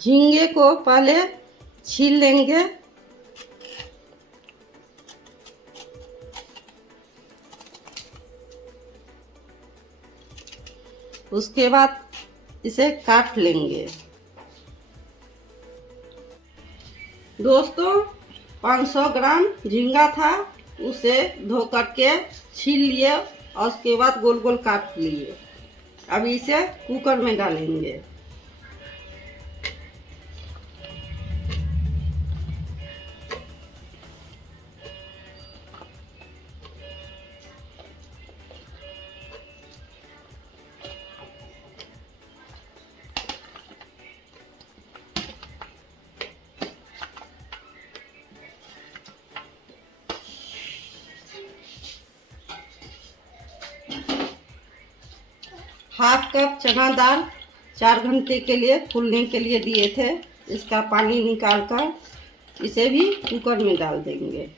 झींगे को पहले छील लेंगे। उसके बाद इसे काट लेंगे। दोस्तों 500 ग्राम झींगा था, उसे धो करके छील लिए और उसके बाद गोल गोल काट लिए। अब इसे कुकर में डालेंगे। हाफ कप चना दाल 4 घंटे के लिए फूलने के लिए दिए थे, इसका पानी निकाल कर इसे भी कुकर में डाल देंगे।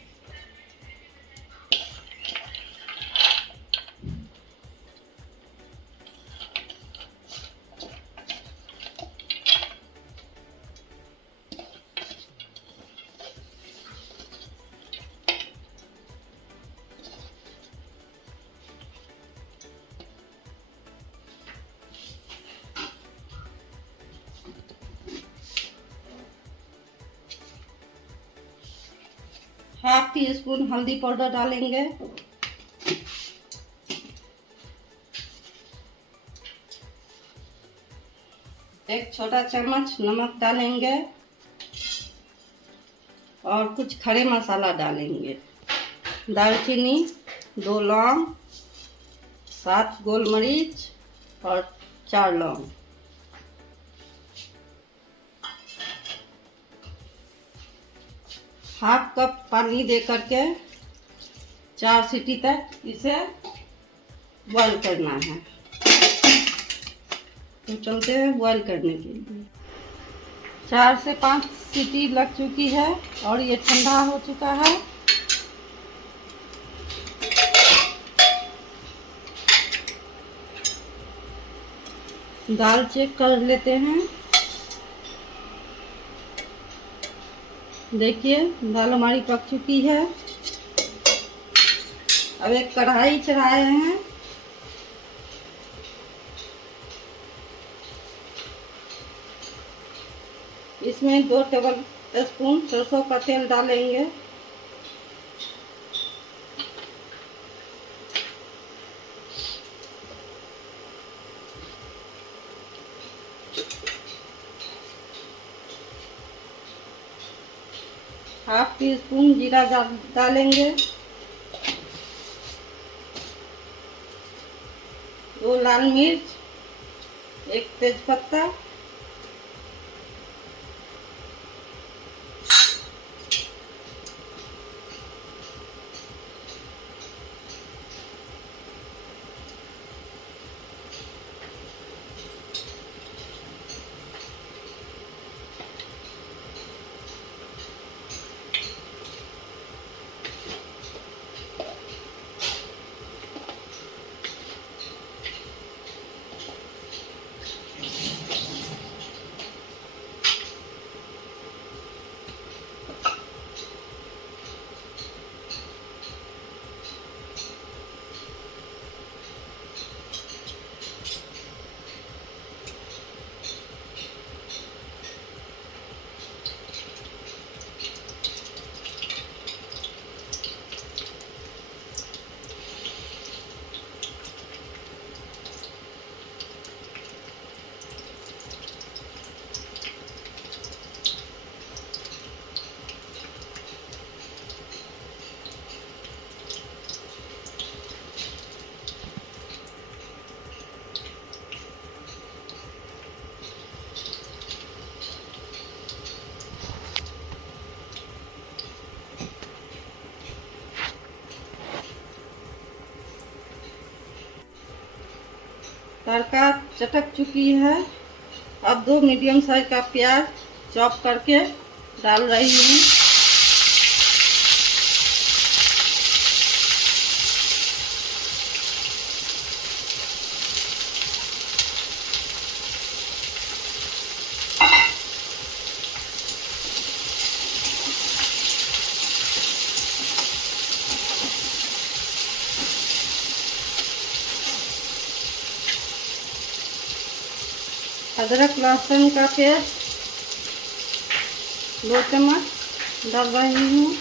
हाफ टी स्पून हल्दी पाउडर डालेंगे। एक छोटा चम्मच नमक डालेंगे और कुछ खड़े मसाला डालेंगे। दालचीनी, 2 लौंग, 7 गोल मरीच और 4 लौंग। हाफ कप पानी दे करके 4 सीटी तक इसे बॉईल करना है। तो चलते हैं बॉईल करने के लिए। 4 से 5 सीटी लग चुकी है और ये ठंडा हो चुका है। दाल चेक कर लेते हैं। देखिए दाल हमारी पक चुकी है। अब एक कढ़ाई चढ़ाए हैं। इसमें 2 टेबल स्पून सरसों का तेल डालेंगे। हाफ टी स्पून जीरा डालेंगे। 2 लाल मिर्च, 1 तेज पत्ता, तड़का चटक चुकी है। अब 2 मीडियम साइज का प्याज चॉप करके डाल रही हूँ। अदरक लहसुन का पेस्ट 2 चम्मच डाल रही हूँ।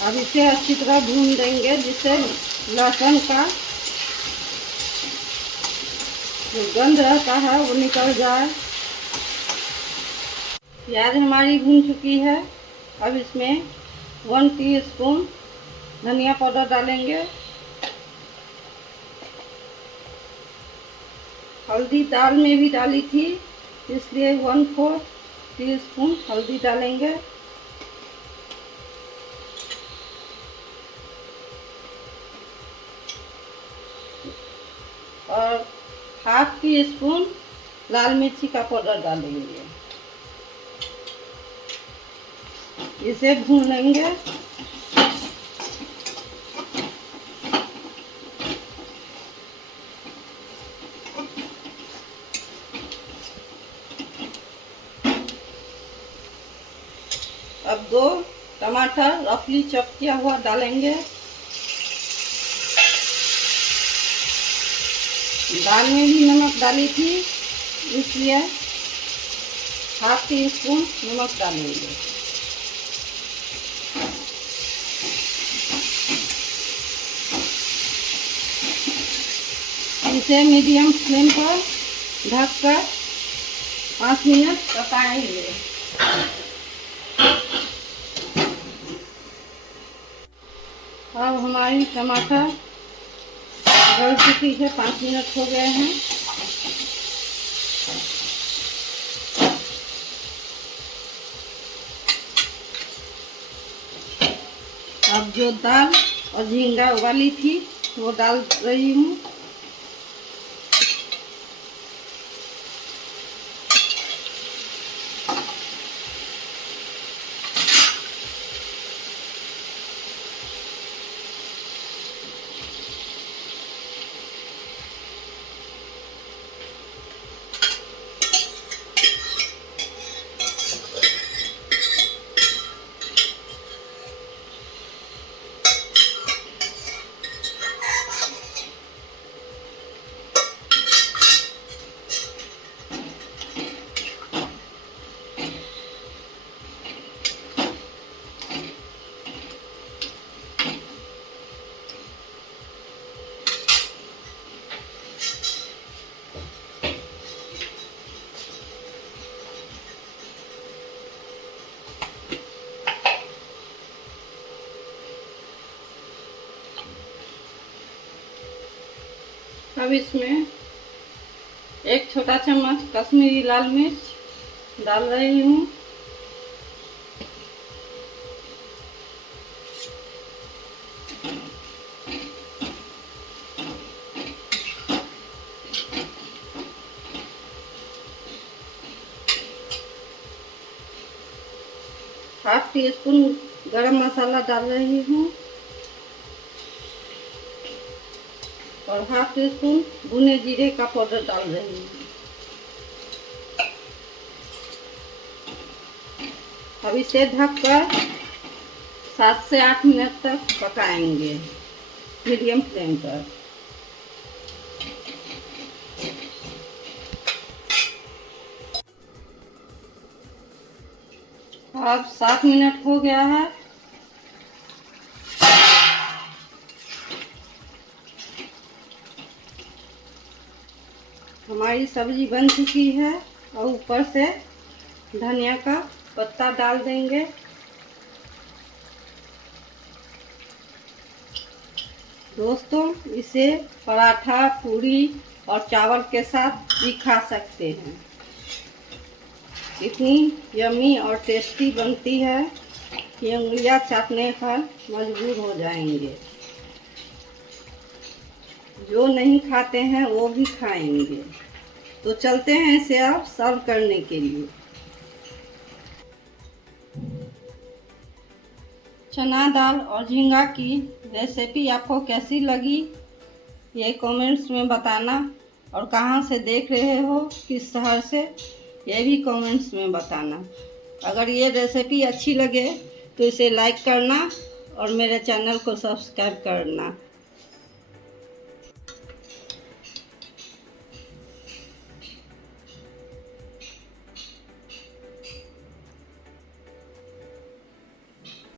अब इसे अच्छी तरह भून देंगे जिससे लहसुन का जो गंध रहता है वो निकल जाए। प्याज हमारी भून चुकी है। अब इसमें 1 टीस्पून धनिया पाउडर डालेंगे। हल्दी दाल में भी डाली थी, इसलिए 1/4 टीस्पून हल्दी डालेंगे। और 1/2 टीस्पून लाल मिर्ची का पाउडर डालेंगे। इसे भून लेंगे। अब 2 टमाटर रफली चॉप किया हुआ डालेंगे। दाल में भी नमक डाली थी, इसलिए 1/2 टीस्पून नमक डालेंगे। इसे मीडियम फ्लेम पर ढककर 5 मिनट पकाएंगे। अब हमारी टमाटर गल चुकी है, 5 मिनट हो गए हैं। अब जो दाल और झींगा उबाली थी वो डाल रही हूँ। अब इसमें 1 छोटा चम्मच कश्मीरी लाल मिर्च डाल रही हूँ। हाफ टीस्पून गरम मसाला डाल रही हूँ और 1/2 टीस्पून भुने जीरे का पाउडर डाल रही हूँ। अब इसे ढककर 7 से 8 मिनट तक पकाएंगे मीडियम फ्लेम पर। अब 7 मिनट हो गया है। हमारी सब्जी बन चुकी है और ऊपर से धनिया का पत्ता डाल देंगे। दोस्तों, इसे पराठा, पूरी और चावल के साथ भी खा सकते हैं। इतनी यमी और टेस्टी बनती है कि उंगलियां चाटने पर मजबूर हो जाएंगे। जो नहीं खाते हैं वो भी खाएंगे। तो चलते हैं इसे अब सर्व करने के लिए। चना दाल और झींगा की रेसिपी आपको कैसी लगी ये कमेंट्स में बताना, और कहाँ से देख रहे हो, किस शहर से, ये भी कमेंट्स में बताना। अगर ये रेसिपी अच्छी लगे तो इसे लाइक करना और मेरे चैनल को सब्सक्राइब करना।